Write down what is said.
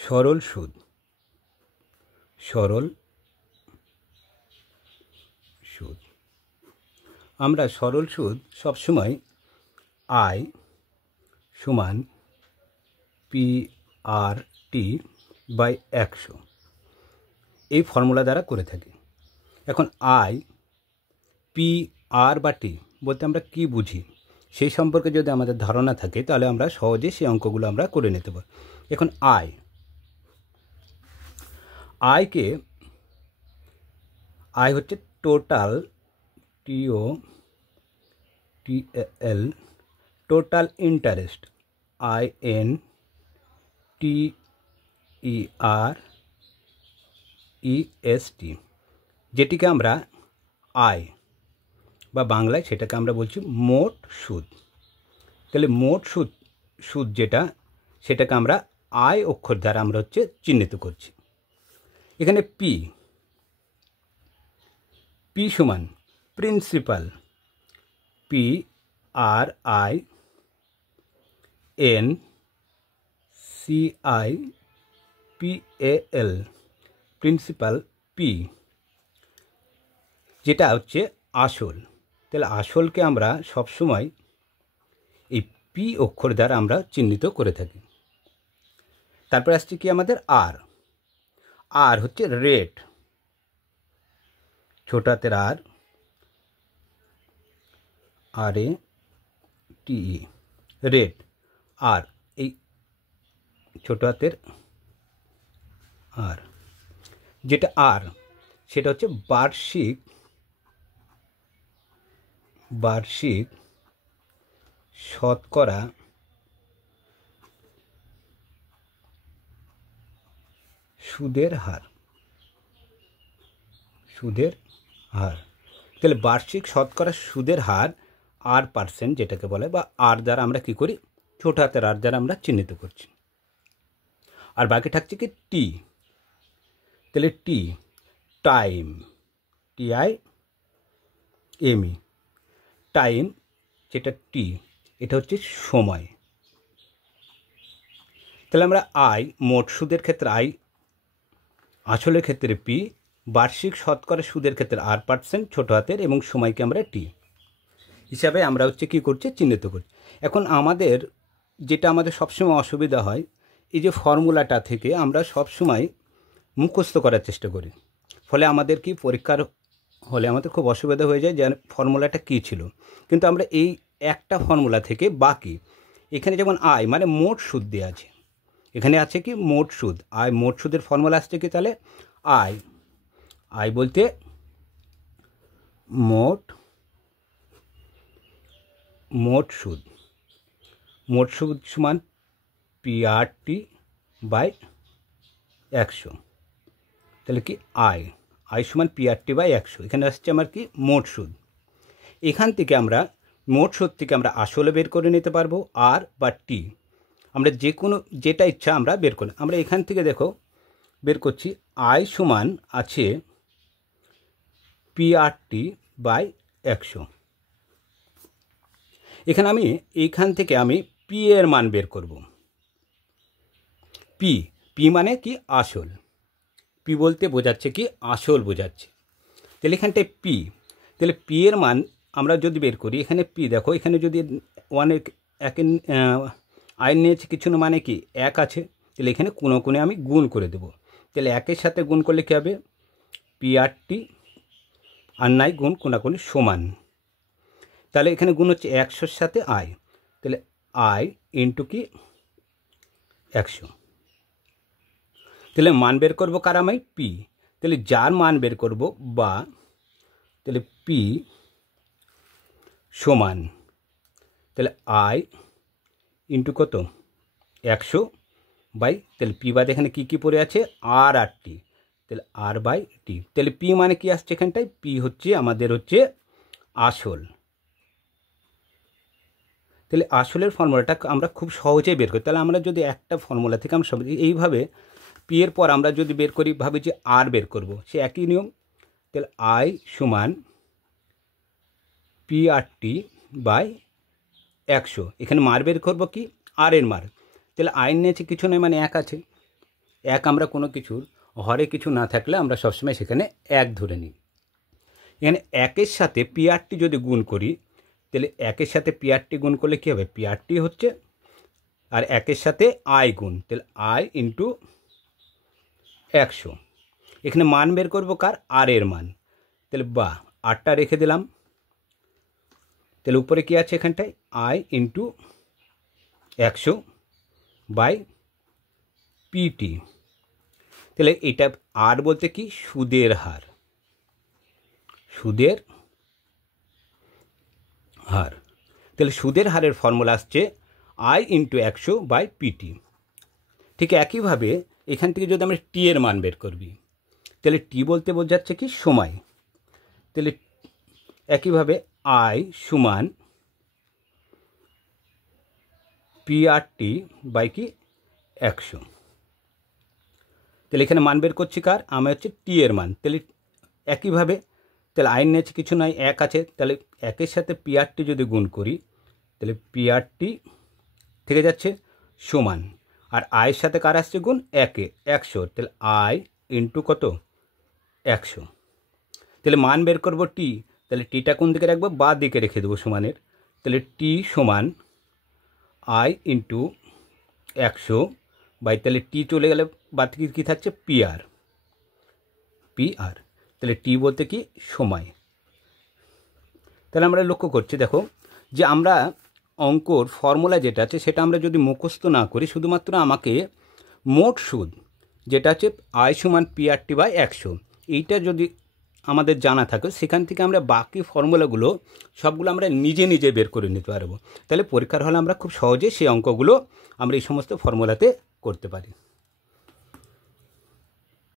সরল সুদ। সরল সুদ আমরা সরল সুদ সবসময় আই সমান PRT/100 এই ফর্মুলা দ্বারা করে থাকি। এখন আই PR/T বলতে আমরা কি বুঝি সেই সম্পর্কে যদি আমাদের ধারণা থাকে তাহলে আমরা সহজে সেই অঙ্কগুলো আমরা করে নিতে পারি। এখন আইকে আই হচ্ছে total TOTAL total interest INTEREST যেটিকে আমরা আয় বা বাংলায় সেটাকে আমরা বলছি মোট সুদ। তাহলে মোট সুদ যেটা সেটাকে আমরা আয় অক্ষর দ্বারা আমরা হচ্ছে চিহ্নিত করছি। এখানে পি সমান প্রিন্সিপাল PRINCIPAL প্রিন্সিপাল পি যেটা হচ্ছে আসল। তাহলে আসলকে আমরা সবসময় এই পি অক্ষর দ্বারা আমরা চিহ্নিত করে থাকি। তারপর আসছে কি আমাদের আর হচ্ছে রেট, ছোট হাতের RATE রেট। আর এই ছোট হাতের যেটা সেটা হচ্ছে বার্ষিক শতকরা সুদের হার। তাহলে বার্ষিক শতকরা সুদের হার R% যেটাকে বলে, বা আর দ্বারা আমরা কি করি, ছোট হাতের আর দ্বারা আমরা চিহ্নিত করছি। আর বাকি থাকছে কি টি। তাহলে টাইম TIME টাইম যেটা টি এটা হচ্ছে সময়। তাহলে আমরা আই মোট সুদের ক্ষেত্রে আই, আসলের ক্ষেত্রে পি, বার্ষিক শতকরা সুদের ক্ষেত্রে R%, ছোট হাতের, এবং সময়কে আমরা টি হিসাবে আমরা হচ্ছে কী করছি, চিহ্নিত করছি। এখন আমাদের যেটা আমাদের সবসময় অসুবিধা হয়, এই যে ফর্মুলাটা থেকে আমরা সবসময় মুখস্থ করার চেষ্টা করি, ফলে আমাদের কি পরীক্ষার হলে আমাদের খুব অসুবিধা হয়ে যায় যে ফর্মুলাটা কী ছিল। কিন্তু আমরা এই একটা ফর্মুলা থেকে বাকি, এখানে যেমন আয় মানে মোট সুদ দেওয়া আছে, এখানে আছে কি মোট সুদ, আয় মোট সুদের ফর্মুলা আসছে কি, তাহলে আয় বলতে মোট সুদ সমান PRT/100। তাহলে কি আয় সমান PRT/100, এখানে আসছে আমার কি মোট সুদ। এখান থেকে আমরা মোট সুদ থেকে আমরা আসলে বের করে নিতে পারবো, আর বা টি, আমরা যে কোনো যেটা ইচ্ছা আমরা বের করি। আমরা এখান থেকে দেখো বের করছি, আয় সমান আছে PRT/100। এখানে এইখান থেকে আমি পি এর মান বের করব। পি মানে কি আসল, পি বলতে বোঝাচ্ছে কি আসল বোঝাচ্ছে। তাহলে এখানটায় পি, তাহলে পি এর মান আমরা যদি বের করি, এখানে পি দেখো, এখানে যদি একের আয় নিয়েছে কিছু না, মানে কি 1 আছে, তাহলে এখানে কোণে আমি গুণ করে দেবো। তাহলে 1-এর সাথে গুণ করলে কী হবে, PRT আর নাই গুণ কোণাকুণি সমান। তাহলে এখানে গুণ হচ্ছে 100-র সাথে আয়, তাহলে আয় ইন্টু কি 100। তাহলে মান বের করবো কার, আমি পি। তাহলে যার মান বের করব, বা তাহলে পি সমান, তাহলে আয় ইন্টু কত 100 বাই, তাহলে পি বাদে এখানে কী পড়ে আছে, আর টি, তাহলে R/T। তাহলে পি মানে কি আসছে এখানটায়, পি হচ্ছে আমাদের হচ্ছে আসল। তাহলে আসলের ফর্মুলাটা আমরা খুব সহজেই বের করি। তাহলে আমরা যদি একটা ফর্মুলা থেকে আমরা এইভাবে পি এর পর আমরা যদি বের করি, ভাবি যে আর বের করব, সে একই নিয়ম। তাহলে আয় সমান PRT/100, এখানে মার বের করবো কি আর এর মার। তাহলে আয় নিয়েছে কিছু নয়, মানে 1 আছে, এক আমরা কোনো কিছুর হরে কিছু না থাকলে আমরা সবসময় সেখানে এক ধরে নিই। এখানে একের সাথে পিআরটি যদি গুণ করি তাহলে একের সাথে পিআরটি গুণ করলে কী হবে, পিআরটি হচ্ছে আর একের সাথে আই গুণ, তাহলে আই ইন্টু 100। এখানে মান বের করবো কার, আর এর মান, তাহলে বা আরটা রেখে দিলাম, তাহলে উপরে কী আছে এখানটায় আই ইন্টু 100 বাই পিটি। তাহলে এটা আর বলতে কি, সুদের হার, সুদের হার। তাহলে সুদের হারের ফর্মুলা আসছে আই ইন্টু 100 বাই পিটি। ঠিক একইভাবে এখান থেকে যদি আমরা টি এর মান বের করবি, তাহলে টি বলতে বোঝাচ্ছে কি, সময়। তাহলে একইভাবে আই সমান পিআরটি বাই কি 100। তাহলে এখানে মান বের করছি কার, আমার হচ্ছে টি এর মান। তাহলে একইভাবে তাহলে আইন নিয়েছে কিছু নয়, এক আছে, তাহলে একের সাথে পিআরটি যদি গুণ করি তাহলে পিআরটি থেকে যাচ্ছে সমান, আর আয়ের সাথে কার আসছে গুণ, 100, তাহলে আই ইন্টু কত 100। তাহলে মান বের করবো টি, তাহলে টিটা কোন দিকে রাখবো, বা দিকে রেখে দেবো সমানের। তাহলে টি সমান আই ইন্টু 100 বাই, তাহলে টি চলে গেলে বাদ থেকে কী থাকছে, পিআর। তাহলে টি বলতে কি, সময়। তাহলে আমরা লক্ষ্য করছি দেখো যে আমরা অঙ্কর ফর্মুলা যেটা আছে সেটা আমরা যদি মুখস্থ না করি, শুধুমাত্র আমাকে মোট সুদ যেটা আছে আই সমান পিআরটি বাই 100 এইটা যদি আমাদের জানা থাকে, সেখান থেকে আমরা বাকি ফর্মুলাগুলো সবগুলো আমরা নিজে নিজে বের করে নিতে পারবো। তাহলে পরীক্ষার হলে আমরা খুব সহজে সেই অঙ্কগুলো আমরা এই সমস্ত ফর্মুলাতে করতে পারি।